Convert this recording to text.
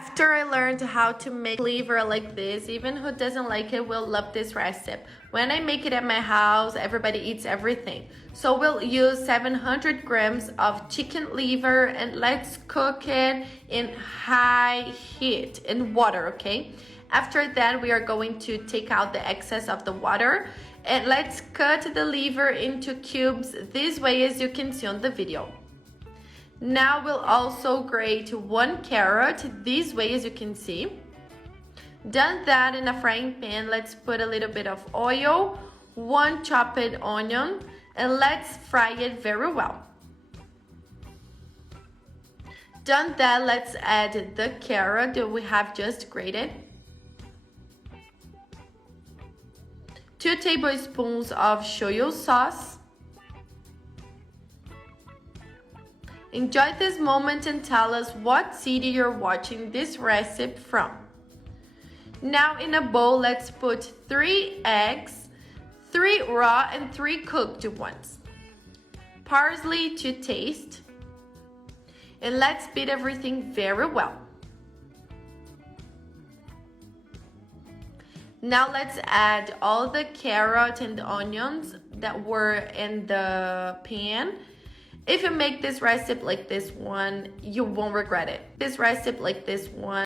After I learned how to make liver like this, even who doesn't like it will love this recipe. When I make it at my house, everybody eats everything. So we'll use 700 grams of chicken liver and let's cook it in high heat in water, okay? After that, we are going to take out the excess of the water and let's cut the liver into cubes this way as you can see on the video. Now we'll also grate 1 carrot this way as you can see. Done that, in a frying pan, let's put a little bit of oil, 1 chopped onion, and let's fry it very well. Done that, let's add the carrot that we have just grated. 2 tablespoons of soy sauce. Enjoy this moment and tell us what city you're watching this recipe from. Now in a bowl, let's put 3 eggs, 3 raw and 3 cooked ones. Parsley to taste. And let's beat everything very well. Now let's add all the carrot and the onions that were in the pan. If you make this recipe like this one, you won't regret it. This recipe like this one.